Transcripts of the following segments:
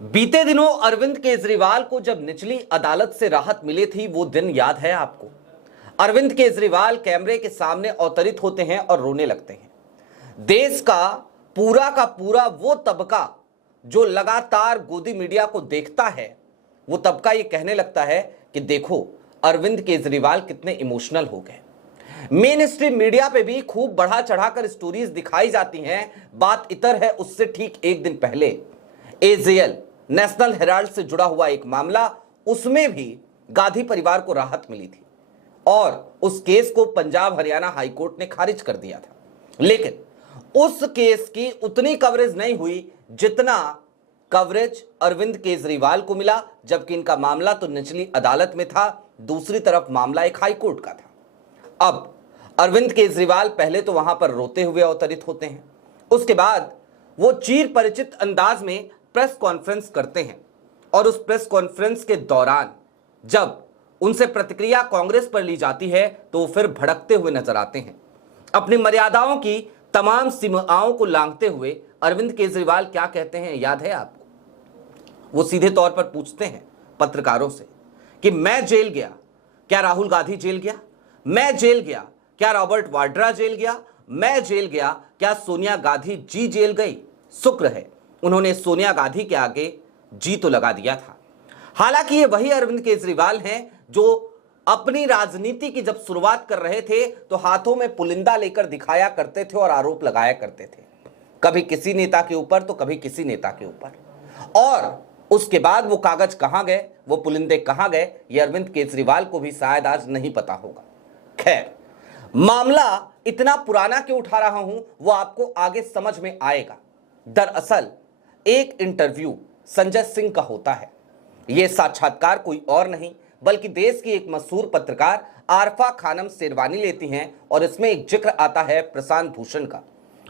बीते दिनों अरविंद केजरीवाल को जब निचली अदालत से राहत मिली थी, वो दिन याद है आपको? अरविंद केजरीवाल कैमरे के सामने अवतरित होते हैं और रोने लगते हैं। देश का पूरा वो तबका जो लगातार गोदी मीडिया को देखता है, वो तबका ये कहने लगता है कि देखो अरविंद केजरीवाल कितने इमोशनल हो गए। मेन स्ट्रीम मीडिया पे भी खूब बढ़ा चढ़ाकर स्टोरीज दिखाई जाती हैं। बात इतर है उससे ठीक एक दिन पहले एजेएल नेशनल हेराल्ड से जुड़ा हुआ एक मामला, उसमें भी गांधी परिवार को राहत मिली थी और उस केस को पंजाब हरियाणा हाईकोर्ट ने खारिज कर दिया था। लेकिन उस केस की उतनी कवरेज नहीं हुई जितना कवरेज अरविंद केजरीवाल को मिला, जबकि इनका मामला तो निचली अदालत में था, दूसरी तरफ मामला एक हाईकोर्ट का था। अब अरविंद केजरीवाल पहले तो वहां पर रोते हुए अवतरित होते हैं, उसके बाद वो चिर परिचित अंदाज में प्रेस कॉन्फ्रेंस करते हैं और उस प्रेस कॉन्फ्रेंस के दौरान जब उनसे प्रतिक्रिया कांग्रेस पर ली जाती है तो वो फिर भड़कते हुए नजर आते हैं। अपनी मर्यादाओं की तमाम सीमाओं को लांघते हुए अरविंद केजरीवाल क्या कहते हैं याद है आपको? वो सीधे तौर पर पूछते हैं पत्रकारों से कि मैं जेल गया, क्या राहुल गांधी जेल गया? मैं जेल गया, क्या रॉबर्ट वाड्रा जेल गया? मैं जेल गया, क्या सोनिया गांधी जी जेल गई? शुक्र है उन्होंने सोनिया गांधी के आगे जी तो लगा दिया था। हालांकि ये वही अरविंद केजरीवाल हैं जो अपनी राजनीति की जब शुरुआत कर रहे थे तो हाथों में पुलिंदा लेकर दिखाया करते थे और आरोप लगाया करते थे, कभी किसी नेता के ऊपर तो कभी किसी नेता के ऊपर। और उसके बाद वो कागज कहां गए, वो पुलिंदे कहां गए, ये अरविंद केजरीवाल को भी शायद आज नहीं पता होगा। खैर, मामला इतना पुराना क्यों उठा रहा हूं वो आपको आगे समझ में आएगा। दरअसल एक इंटरव्यू संजय सिंह का होता है। यह साक्षात्कार कोई और नहीं बल्कि देश की एक मशहूर पत्रकार आरफा खानम शेरवानी लेती हैं और इसमें एक जिक्र आता है प्रशांत भूषण का।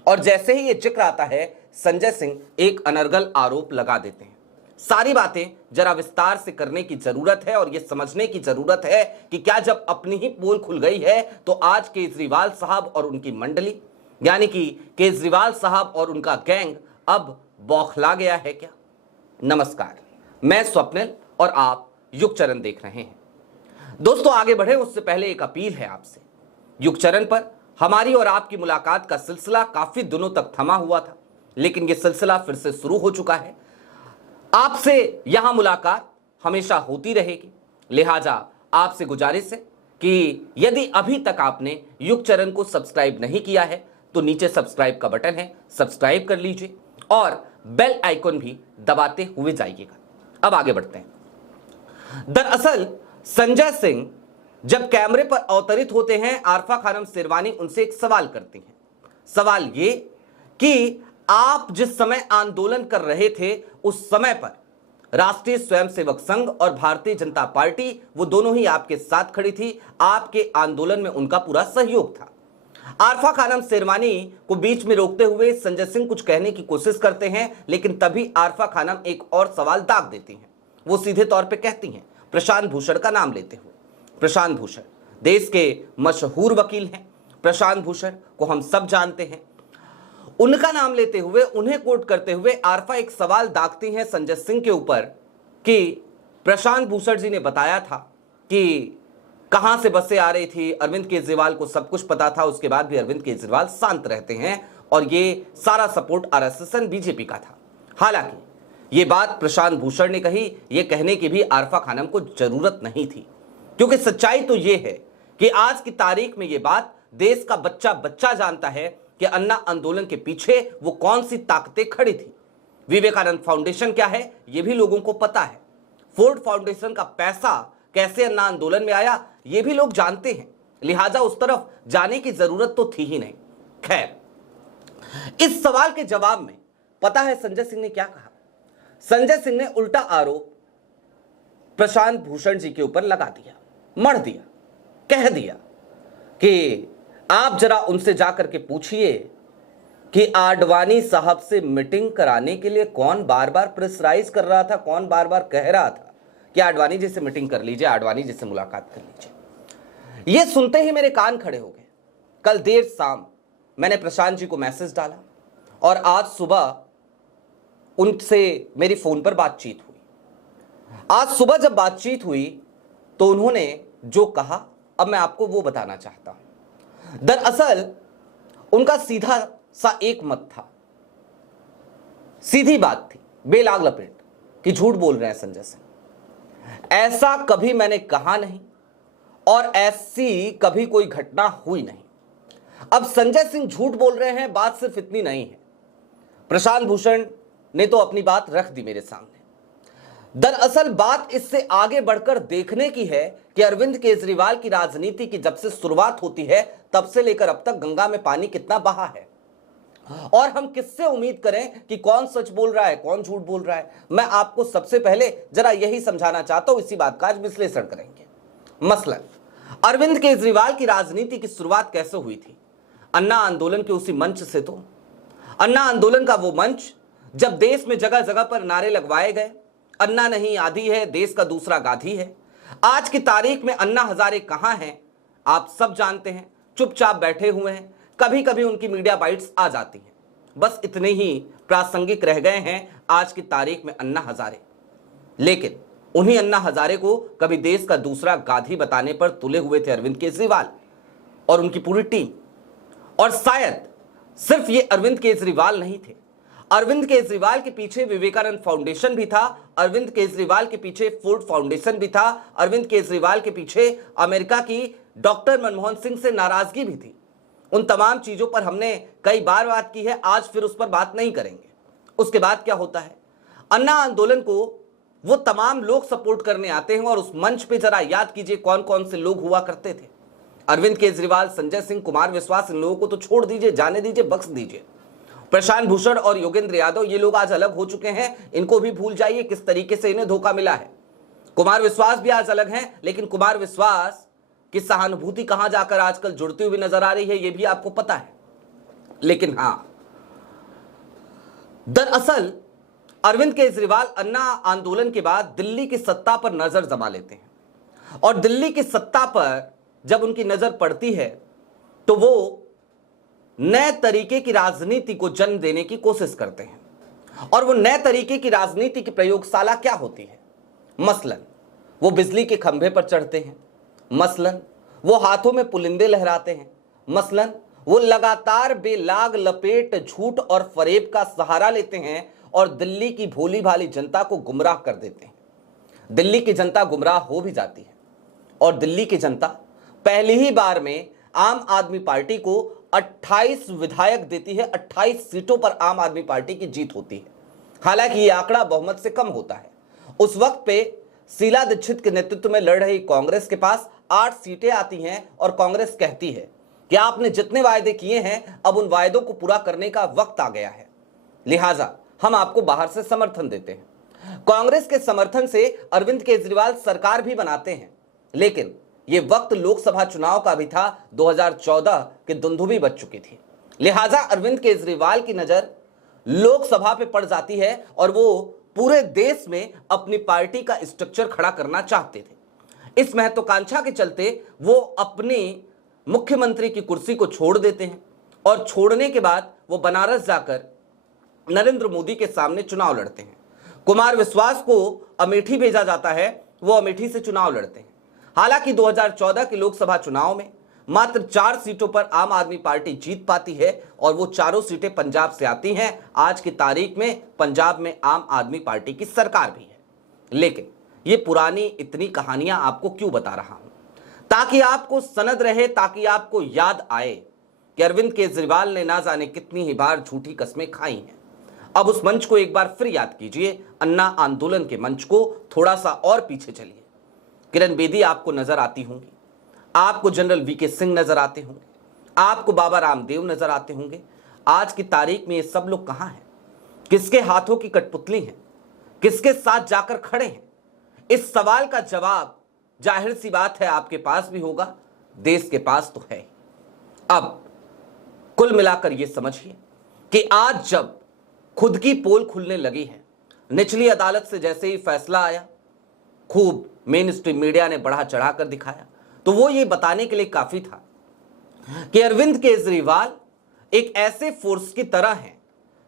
और जैसे ही यह जिक्र आता है संजय सिंह एक अनर्गल आरोप लगा देते हैं। सारी बातें जरा विस्तार से करने की जरूरत है और यह समझने की जरूरत है कि क्या जब अपनी ही पोल खुल गई है तो आज केजरीवाल साहब और उनकी मंडली, यानी कि केजरीवाल साहब और उनका गैंग अब बौखला गया है क्या? नमस्कार, मैं स्वप्निल और आप युगचरण देख रहे हैं। दोस्तों, आगे बढ़े उससे पहले एक अपील है आपसे। युगचरण पर हमारी और आपकी मुलाकात का सिलसिला काफी दिनों तक थमा हुआ था, लेकिन यह सिलसिला फिर से शुरू हो चुका है। आपसे यहां मुलाकात हमेशा होती रहेगी, लिहाजा आपसे गुजारिश है कि यदि अभी तक आपने युगचरण को सब्सक्राइब नहीं किया है तो नीचे सब्सक्राइब का बटन है, सब्सक्राइब कर लीजिए और बेल आइकन भी दबाते हुए जाइएगा। अब आगे बढ़ते हैं। दरअसल संजय सिंह जब कैमरे पर अवतरित होते हैं, आरफा खानम शेरवानी उनसे एक सवाल करती हैं। सवाल ये कि आप जिस समय आंदोलन कर रहे थे उस समय पर राष्ट्रीय स्वयंसेवक संघ और भारतीय जनता पार्टी वो दोनों ही आपके साथ खड़ी थी, आपके आंदोलन में उनका पूरा सहयोग था। आरफा खानम शेरवानी को बीच में रोकते हुए संजय सिंह कुछ कहने की कोशिश करते हैं, लेकिन तभी आरफा खानम एक और सवाल दाग देती हैं। वो सीधे तौर पे कहती हैं प्रशांत भूषण का नाम लेते हुए। प्रशांत भूषण देश के मशहूर वकील हैं, प्रशांत भूषण को हम सब जानते हैं। उनका नाम लेते हुए, उन्हें कोट करते हुए आरफा एक सवाल दागती हैं संजय सिंह के ऊपर कि प्रशांत भूषण जी ने बताया था कि कहां से बसें आ रही थी, अरविंद केजरीवाल को सब कुछ पता था, उसके बाद भी अरविंद केजरीवाल शांत रहते हैं और ये सारा सपोर्ट आरएसएस एंड बीजेपी का था। हालांकि ये बात प्रशांत भूषण ने कही, ये कहने की भी आरफा खानम को जरूरत नहीं थी, क्योंकि सच्चाई तो ये है कि आज की तारीख में ये बात देश का बच्चा बच्चा जानता है कि अन्ना आंदोलन के पीछे वो कौन सी ताकतें खड़ी थी। विवेकानंद फाउंडेशन क्या है ये भी लोगों को पता है। फोर्ड फाउंडेशन का पैसा कैसे अन्ना आंदोलन में आया ये भी लोग जानते हैं, लिहाजा उस तरफ जाने की जरूरत तो थी ही नहीं। खैर, इस सवाल के जवाब में पता है संजय सिंह ने क्या कहा? संजय सिंह ने उल्टा आरोप प्रशांत भूषण जी के ऊपर लगा दिया, मढ़ दिया, कह दिया कि आप जरा उनसे जाकर के पूछिए कि आडवाणी साहब से मीटिंग कराने के लिए कौन बार बार प्रेशराइज कर रहा था, कौन बार बार कह रहा था कि आडवाणी जी से मीटिंग कर लीजिए, आडवाणी जी से मुलाकात कर लीजिए। यह सुनते ही मेरे कान खड़े हो गए। कल देर शाम मैंने प्रशांत जी को मैसेज डाला और आज सुबह उनसे मेरी फोन पर बातचीत हुई। आज सुबह जब बातचीत हुई तो उन्होंने जो कहा अब मैं आपको वो बताना चाहता हूं। दरअसल उनका सीधा सा एक मत था, सीधी बात थी, बेलाग लपेट कि झूठ बोल रहे हैं संजय सिंह। ऐसा कभी मैंने कहा नहीं और ऐसी कभी कोई घटना हुई नहीं। अब संजय सिंह झूठ बोल रहे हैं, बात सिर्फ इतनी नहीं है। प्रशांत भूषण ने तो अपनी बात रख दी मेरे सामने। दरअसल बात इससे आगे बढ़कर देखने की है कि अरविंद केजरीवाल की राजनीति की जब से शुरुआत होती है तब से लेकर अब तक गंगा में पानी कितना बहा है और हम किससे उम्मीद करें कि कौन सच बोल रहा है, कौन झूठ बोल रहा है। मैं आपको सबसे पहले जरा यही समझाना चाहता हूं, इसी बात का आज विश्लेषण करेंगे। मसलन अरविंद केजरीवाल की राजनीति की शुरुआत कैसे हुई थी? अन्ना आंदोलन के उसी मंच से। तो अन्ना आंदोलन का वो मंच जब देश में जगह जगह पर नारे लगवाए गए, अन्ना नहीं आधी है, देश का दूसरा गाधी है। आज की तारीख में अन्ना हजारे कहां हैं आप सब जानते हैं, चुपचाप बैठे हुए हैं। कभी कभी उनकी मीडिया बाइट्स आ जाती हैं, बस इतने ही प्रासंगिक रह गए हैं आज की तारीख में अन्ना हजारे। लेकिन उन्हीं अन्ना हजारे को कभी देश का दूसरा गाधी बताने पर तुले हुए थे अरविंद केजरीवाल और उनकी पूरी टीम। और शायद सिर्फ ये अरविंद केजरीवाल नहीं थे, अरविंद केजरीवाल के पीछे विवेकानंद फाउंडेशन भी था, अरविंद केजरीवाल के पीछे फोर्ड फाउंडेशन भी था, अरविंद केजरीवाल के पीछे अमेरिका की डॉक्टर मनमोहन सिंह से नाराजगी भी थी। उन तमाम चीजों पर हमने कई बार बात की है, आज फिर उस पर बात नहीं करेंगे। उसके बाद क्या होता है, अन्ना आंदोलन को वो तमाम लोग सपोर्ट करने आते हैं और उस मंच पे जरा याद कीजिए कौन कौन से लोग हुआ करते थे। अरविंद केजरीवाल, संजय सिंह, कुमार विश्वास, इन लोगों को तो छोड़ दीजिए, जाने दीजिए, बख्श दीजिए। प्रशांत भूषण और योगेंद्र यादव, ये लोग आज अलग हो चुके हैं, इनको भी भूल जाइए किस तरीके से इन्हें धोखा मिला है। कुमार विश्वास भी आज अलग हैं, लेकिन कुमार विश्वास की सहानुभूति कहां जाकर आजकल जुड़ती हुई नजर आ रही है, यह भी आपको पता है। लेकिन हां, दरअसल अरविंद केजरीवाल अन्ना आंदोलन के बाद दिल्ली की सत्ता पर नजर जमा लेते हैं और दिल्ली की सत्ता पर जब उनकी नजर पड़ती है तो वो नए तरीके की राजनीति को जन्म देने की कोशिश करते हैं। और वो नए तरीके की राजनीति की प्रयोगशाला क्या होती है? मसलन वो बिजली के खंभे पर चढ़ते हैं, मसलन वो हाथों में पुलिंदे लहराते हैं, मसलन वो लगातार बेलाग लपेट झूठ और फरेब का सहारा लेते हैं और दिल्ली की भोली भाली जनता को गुमराह कर देते हैं। दिल्ली की जनता गुमराह हो भी जाती है और दिल्ली की जनता पहली ही बार में आम आदमी पार्टी को 28 विधायक देती है, 28 सीटों पर आम आदमी पार्टी की जीत होती है। हालांकि यह आंकड़ा बहुमत से कम होता है। उस वक्त पे शीला दीक्षित के नेतृत्व में लड़ रही कांग्रेस के पास 8 सीटें आती हैं और कांग्रेस कहती है कि आपने जितने वायदे किए हैं अब उन वायदों को पूरा करने का वक्त आ गया है, लिहाजा हम आपको बाहर से समर्थन देते हैं। कांग्रेस के समर्थन से अरविंद केजरीवाल सरकार भी बनाते हैं, लेकिन यह वक्त लोकसभा चुनाव का भी था, 2014 की धुंधुभी बच चुकी थी। लिहाजा अरविंद केजरीवाल की नजर लोकसभा पे पड़ जाती है और वो पूरे देश में अपनी पार्टी का स्ट्रक्चर खड़ा करना चाहते थे। इस महत्वाकांक्षा के चलते वो अपनी मुख्यमंत्री की कुर्सी को छोड़ देते हैं और छोड़ने के बाद वो बनारस जाकर नरेंद्र मोदी के सामने चुनाव लड़ते हैं। कुमार विश्वास को अमेठी भेजा जाता है, वो अमेठी से चुनाव लड़ते हैं। हालांकि 2014 के लोकसभा चुनाव में मात्र 4 सीटों पर आम आदमी पार्टी जीत पाती है और वो चारों सीटें पंजाब से आती हैं। आज की तारीख में पंजाब में आम आदमी पार्टी की सरकार भी है। लेकिन ये पुरानी इतनी कहानियां आपको क्यों बता रहा हूं? ताकि आपको सनद रहे, ताकि आपको याद आए कि अरविंद केजरीवाल ने ना जाने कितनी ही बार झूठी कस्में खाई हैं। अब उस मंच को एक बार फिर याद कीजिए, अन्ना आंदोलन के मंच को थोड़ा सा और पीछे चलिए। किरण बेदी आपको नजर आती होंगी, आपको जनरल वीके सिंह नजर आते होंगे, आपको बाबा रामदेव नजर आते होंगे। आज की तारीख में ये सब लोग कहां हैं? किसके हाथों की कठपुतली हैं? किसके साथ जाकर खड़े हैं? इस सवाल का जवाब जाहिर सी बात है आपके पास भी होगा, देश के पास तो है। अब कुल मिलाकर यह समझिए कि आज जब खुद की पोल खुलने लगी है, निचली अदालत से जैसे ही फैसला आया, खूब मेन स्ट्रीम मीडिया ने बढ़ा चढ़ाकर दिखाया, तो वो ये बताने के लिए काफी था कि अरविंद केजरीवाल एक ऐसे फोर्स की तरह हैं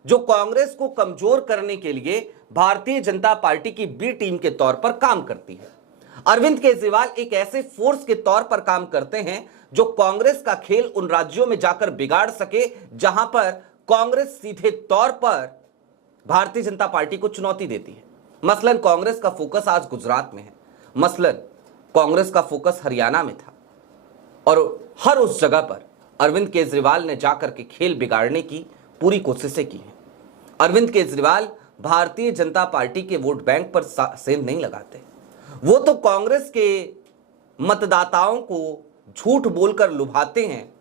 जो कांग्रेस को कमजोर करने के लिए भारतीय जनता पार्टी की बी टीम के तौर पर काम करती है। अरविंद केजरीवाल एक ऐसे फोर्स के तौर पर काम करते हैं जो कांग्रेस का खेल उन राज्यों में जाकर बिगाड़ सके जहां पर कांग्रेस सीधे तौर पर भारतीय जनता पार्टी को चुनौती देती है। मसलन कांग्रेस का फोकस आज गुजरात में है, मसलन कांग्रेस का फोकस हरियाणा में था, और हर उस जगह पर अरविंद केजरीवाल ने जाकर के खेल बिगाड़ने की पूरी कोशिशें की हैं। अरविंद केजरीवाल भारतीय जनता पार्टी के वोट बैंक पर सेंध नहीं लगाते, वो तो कांग्रेस के मतदाताओं को झूठ बोलकर लुभाते हैं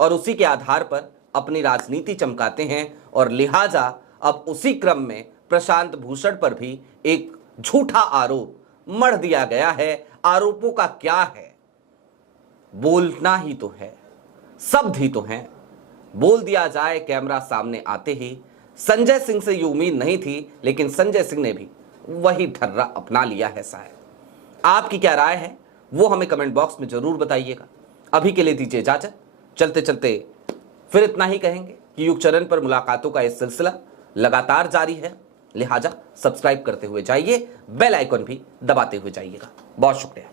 और उसी के आधार पर अपनी राजनीति चमकाते हैं। और लिहाजा अब उसी क्रम में प्रशांत भूषण पर भी एक झूठा आरोप मढ़ दिया गया है। आरोपों का क्या है, बोलना ही तो है, शब्द ही तो हैं, बोल दिया जाए कैमरा सामने आते ही। संजय सिंह से ये उम्मीद नहीं थी, लेकिन संजय सिंह ने भी वही ढर्रा अपना लिया है शायद। आपकी क्या राय है वो हमें कमेंट बॉक्स में जरूर बताइएगा। अभी के लिए दीजिए इजाजत, चलते चलते फिर इतना ही कहेंगे कि युग चरण पर मुलाकातों का यह सिलसिला लगातार जारी है, लिहाजा सब्सक्राइब करते हुए जाइए, बेल आइकन भी दबाते हुए जाइएगा। बहुत शुक्रिया।